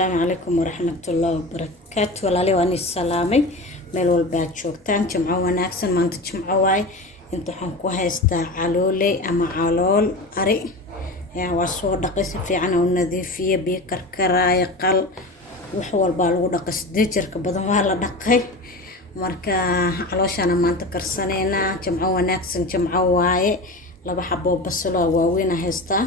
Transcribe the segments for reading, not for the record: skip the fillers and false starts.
السلام عليكم ورحمة الله وبركاته. والله واني السلامي ميل والباد شوكتان جمعة وناكسن ما انت جمعة واي انتو حنكو هايستا علولي اما علول اري يعني واسو دقيس في عنا ونظيفية بيكر كراي قل وحوال بالو دقيس ديجر كبضان والا دقي marka calooshaana maanta karsaneyna jimco wanaagsan jimco waaye laba xabo basalo waaweyn haystaa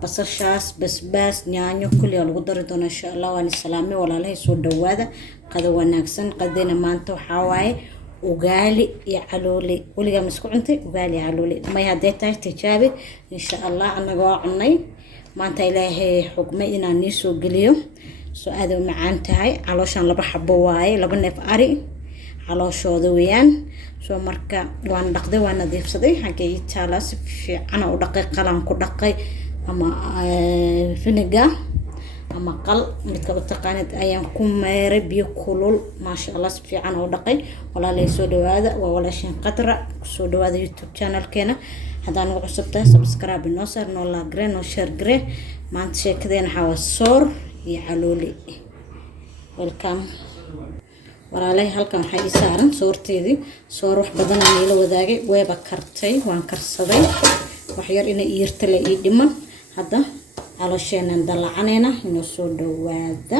basashaas basbaas yaanyo kulli lagu dari doono insha Allah waan salaami walaalahay soo dhawaada qada wanaagsan qadina maanta waxa waaye ugaali iyo calooli waliga masku cuntay ugaali calooli ma yahay tahay tijaabi insha Allah anaga waa cunay maanta ilaahay xukmay inaan soo geliyo soo aad u macaan tahay calooshan laba xabo waaye laba neef ari calooshooda weeyaan soo marka waan dhaqday waan nadiifsaday xagee taala si fiican u dhaqay qalan ku dhaqay ama vinegar ama qal midka u taqaanid ayaan ku meeray biyo kulul ma sha Allah si fiican u dhaqay walaalay soo dhawaada waa walaashin qadra soo dhawaada YouTube channelkeena hadaan ugu cusubtahay subscribe noo saar noo la green noo share green maanta sheekadeena waxa waa soor iyo calooli welcome walaalay halkan waxa ii saaran soorteedii soor wax badan aan ila wadaagay weeba kartay waan karsaday wax yar inay iirta la ii dhiman hadda caloosheenan dalacanayna inoo soo dhawaada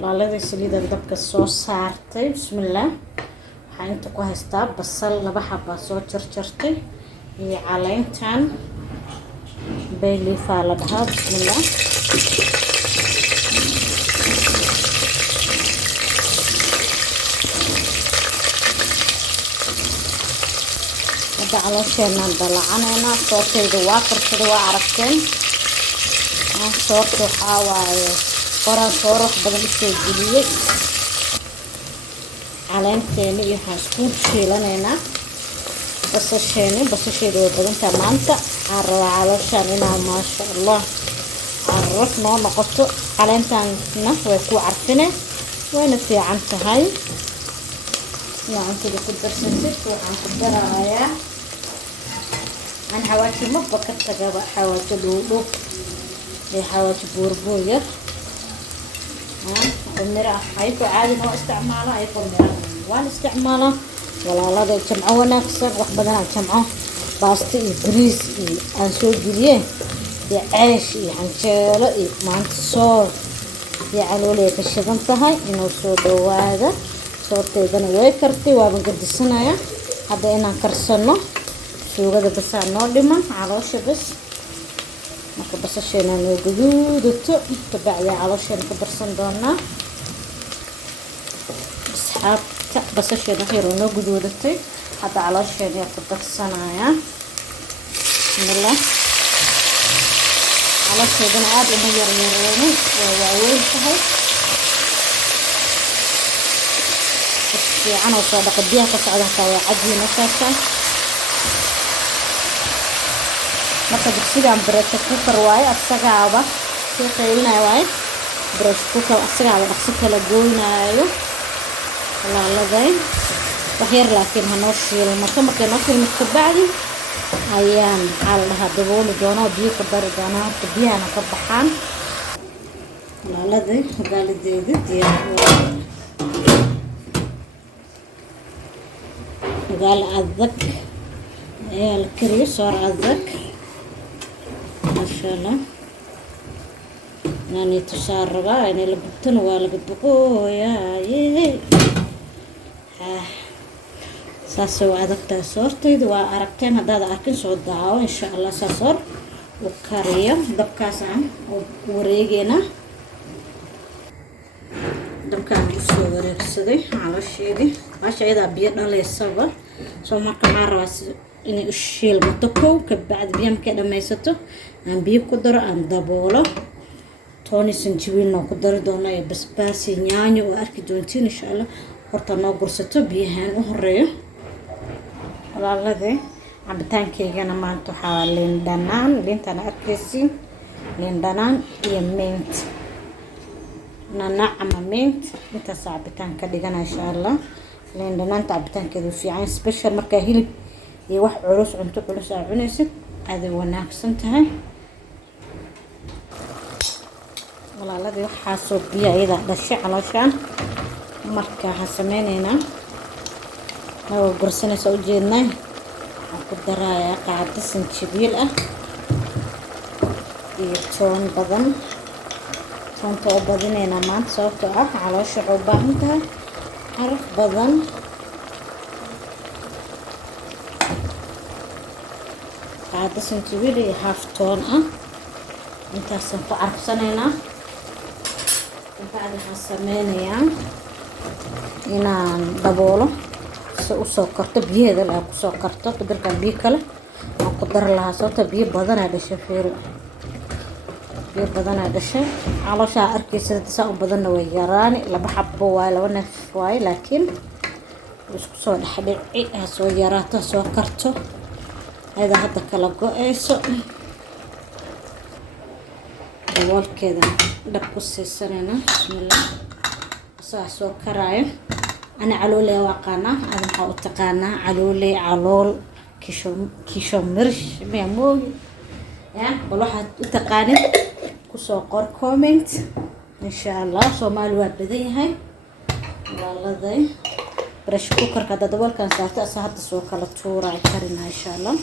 walaalay saliida dabka soo saartay bismillaah waxaan inta ku haystaa basal laba xabba soo jarjartay iyo caleyntan bay leaf la dhahaa bismillaah caloosheenan dalacanayna soorteyda waa karsaday waa aragteen soorta waxaa waaye qoraan soor wax badan isoo geliyey caleenteena iyo waxaan isku shiilanaynaa basasheeda way badantaa maanta aan rabaa calooshaan inaa maasha Allah caraf noo noqoto caleentanna way ku carfine wayna fiican tahay yaantada ku darsatid waxaan ku darayaa أنا حواجي مبكر تجربة حواجي لولو حواجي بوربوية المرأة هيكون عادي نوع استعمالها هيكون مرأة وان استعمالها ولا لا ده جمعوا نكسر وحبنا جمعوا باستي بريز أنسوي جليه يعيش يعنشله ما أنت صور يعلولي كشدن تهاي إنه صور هذا صور تيجنا ويكرتي وابنقد السنة هذا إنا كرسنا suugada basal noo dhiman caloosha bas marka basasheena noo guduudato tabacya caloosheena ka darsan doonaa asxaabta basasheena xiro noo guduudatay hadda caloosheena ku darsanaya bismillah caloosheena aad uma yaryareeno waa waaweyn tahay fiican oo soo dhaqadiyaha ka socda waa cajiina saasa marka digsigan breadka cooker waaye asagaaba si qeylinayo waaye bread cooker asagaaba dhaqsi kala gooynayo walaaladay wax yar laakiin ha noo shiilo marka noo shiilo ka bacdi ayaan xal dhaha dabooli doonaa biyo ka dari doonaa horta biyahana ka baxaan walaaladay gaalideeda diyaar gaal adag ayaa la kariyo soor adag ما شاء الله يعني تشاربها يعني لبتنا ولا بتبقوا يا ساسو عدك صورتي وأركتين هذا أركن صوت دعوة إن شاء الله ساسور وكارية دبكاسان وريجينا دبكان الصور الصدي على الشيء دي عشان إذا بيتنا للصبر سو ما كمان راس إني أشيل بتكو كبعد بيام كده ما يسته عن بيو قدر عن دبولة توني سنجبين نو قدر دونا بس ياني وأركي دونتين إن شاء الله ورطنا قرصته بيهان وهرية والله ذي عم بتانكي أنا ما أنتو حالين دنان بنت أنا أركيسين لين دنان يمينت نعناع مينت أنت صعب بتانك ديجنا إن شاء الله لين دنان تعب بتانك ذو في عين سبيشال مركاهيل يوح عروس عنتو عروس عنيست هذا وناكسنتها walaaladii waxaa soo biyo ayada dhashay calooshaan marka waxaan sameynaynaa oo bursanaysa u jeednaa waxaan ku darayaa qaado sanjabiil ah iyo toon badan toonta oo badinaynaa maanta sababtoo ah caloosha waxay u baahan tahay caraf badan qaado sanjabiil iyo haaf toon ah intaasaan ku carfsanaynaa bacdi waxaan sameynayaa inaan daboolo si usoo karto biyaheeda la kusoo karto qadarkan biyo kale aan ku dar lahaa sababta biyo badanaa dhashay fiiro biyo badanaa dhashay calooshaa arkaysa saa u badanna way yaraani laba xabo waaye laba neef waaye laakiin isku soo dhexdhici ha soo yaraato soo karto ayada hadda kala go-eyso daboolkeeda dhab ku siisanayna bismillah saa soo karaayo ana calooley waa aqaanaa adan waxaa u taqaanaa calooley calool kisho mirish miya moogi ya bal waxaad u taqaanid kusoo qor comment insha allah soomaali waa badan yahay walaaladay brush cooker ka daboolkan saarta asa hadda soo kala tuuraa karinaa insha allah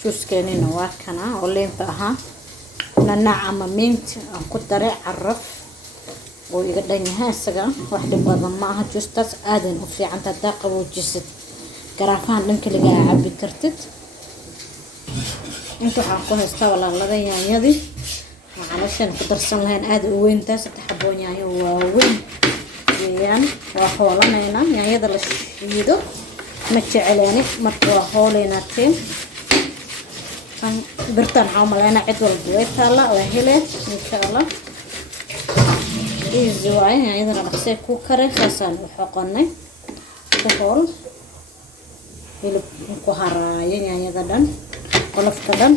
juuskeena waa kana oo leenta ahaa nanac ama mint aan ku daray caraf oo iga dhan yahay isaga wax dhib badan ma aha juustaas aadan u fiican tahay qaboojisid garaafahan dhanka laga cabi kartid inta waxaan ku haystaa walaalada yaanyadii calooshan ku darsan lahayn aad u weyntaa 3 xabo yaanyo waaweyn weeyaan waa hoolanaynaa yaanyada la shiido ma jecelaani marka waa hooleynateen birtan waxaa umaleynaa cid walba way taalla waa heleen insha allah easy waaye yaanyadana dhaqsay ku kare saasaan u xoqonay ku hool hilib ku haraayo yaanyada dhan qolofka dhan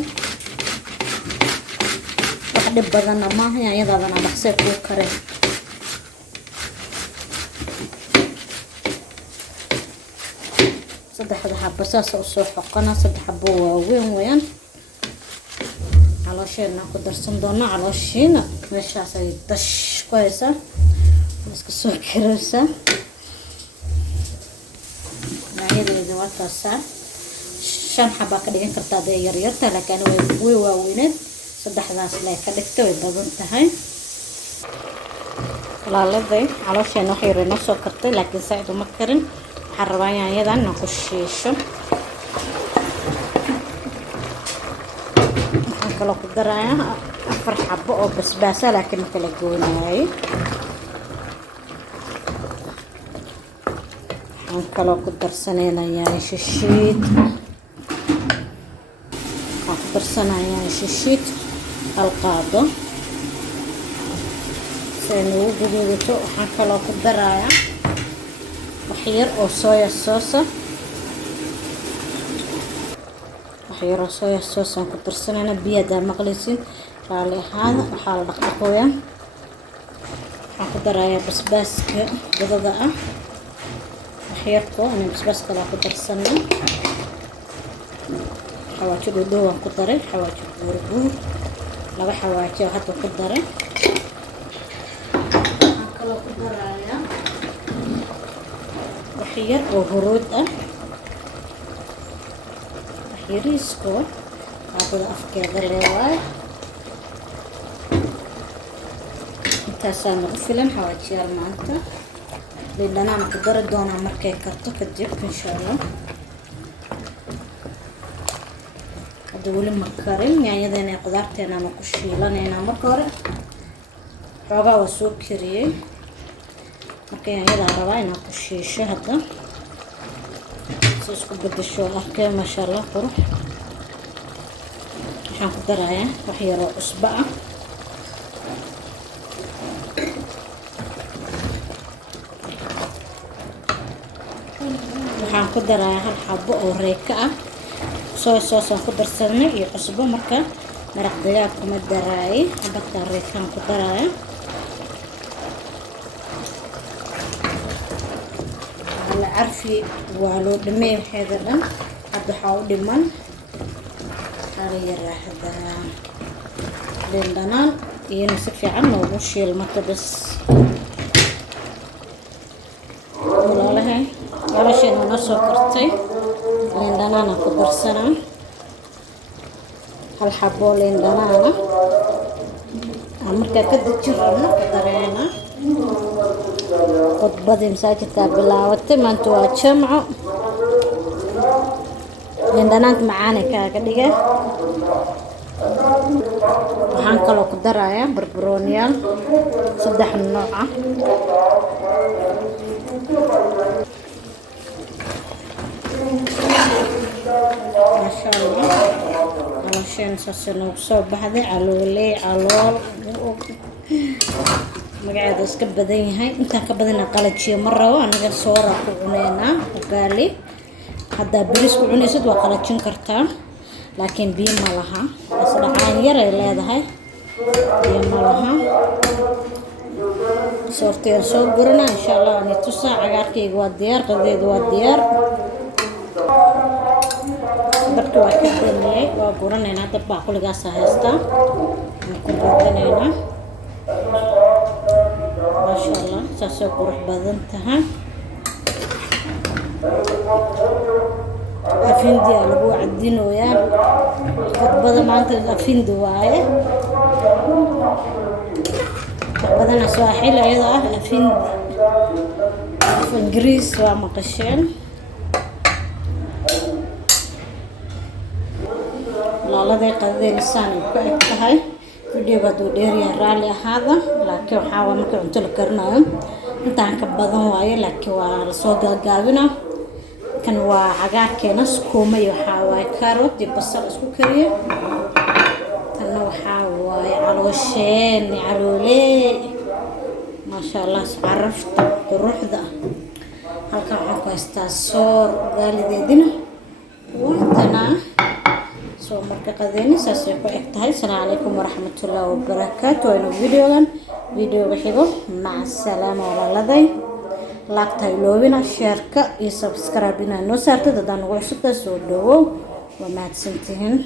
wax dhib badanna maaha yaanyadaadana dhaqsay ku kare saddexda xabo saas u soo xoqona 3 xabo waaweyn weeyaan caloosheena ku darsan doona calooshiina meeshaas ay dash ku haysaa iska soo karaysaa yaanyada waa taasa 5 xabo ka dhigan kartaa day yar yar taa laakiin way waaweyneed saddexdaas la ka dhigtay way badan tahay walaaladay caloosheena wax yar noo soo kartay laakiin saacid uma karin waxaan rabaa yaanyadan ku shiisho kala ku daraya 4 xabo oo basbaas laakiin kala goonay aan kala ku darsanayna shishiid aan ku darsanaya shishiid alqaado sanu guduudato waxaan kala ku daraya wax yar oo soya sauce waxyaro soya sauce aan ku darsanayna biyaha maqlaysin raali ahaada waxaa la dhaqdhaqooyaa waxaan ku darayaa basbaaska badada ah waxyarko aan basbaaska la ku darsanay xawaajo dhow aan ku daray xawaajo buur laba xawaajo hadda ku daray waxaan kala ku darayaa waxyar oo huruud ah yariisko qaadada afkeeda leewaay intaasaan ugu filan xawaajiyaal maanta liidhanaan ku dari doonaa markay karto kadib insha allah hadda weli ma karin yaanyadeena ee qudaarteena aan ku shiilanaynaa marka hore xoogaa waa soo kariyey marka yaanyadaa rabaa inaan ku shiisho hadda isku bedesho arkay ma sha Allah qurux waxaan ku darayaa wax yar oo cusbo ah waxaan ku darayaa hal xabo oo reeka ah soy sauce aan ku darsanay iyo cusbo marka maraq digaag kuma daraayay xabadka reekaan ku darayaa عارفي والو دمي هذا دم هذا حاول دمان هذا يراح هذا لندنان iyana si fiican noogu shiilmato bas walaalahay walaashayna noo soo kartay liin dhanaana ku darsanaa hal xabo liin dhanaana markaa ka dejin rabno ku dareena khudbadii masaajidkaa bilaabatay maanta waa jamco liin dhanaanta macaanay kaaga dhiga waxaan kaloo ku darayaa barbarooniyaal 3 nooc ah maasha allah caloosheena saasay noogu soo baxday calooley calool magaceeda iska badan yahay intaan ka badana qalajiyo ma rabo aniga soora ku cuneynaa ugaali haddaa bariis ku cunaysid waa qalajin kartaa laakiin biyo ma laha asdhacaan yar ay leedahay biyo ma laha soortayaan soo gurana insha allah ani tusaa cagaarkayga waa diyaar qadeedu waa diyaar dabka waa ka damiyey waa guranaynaa dab baaquligaasa haystaa waan ku raadinaynaa maasha allah saasay qurux badan tahay afindi aa lagu cadinooyaa khudbada maanta afindi waaye badana saaxiil ayadoo ah afindi af ingiriis waa maqasheen laaladay qadadeen lisaan ay ku eg tahay videoga hadduu dheeryahay raalli ahaada laakiin waxaa waa markii cunto la karinayo intaan ka badan waaye laakiin waa lasoo gaagaabina kan waa cagaarkeena skuuma iyo waxaa waaye karoot iyo basal isku kariye tanna waxaa waaye caloosheen calooley maasha allah carafta quruxda halkan waxaan ku haystaa soor gaalideedina waatana soo marka qadeeni saasay ku eg tahay assalaamu calaykum waraxmatullaahi wabarakaatu waynu videoga xigo maca salaama walaaladay laagta iloobina sheerka iyo subscribe inaa noo saartid haddaan ugu cusubtaa soo dhawow waa mahadsantihiin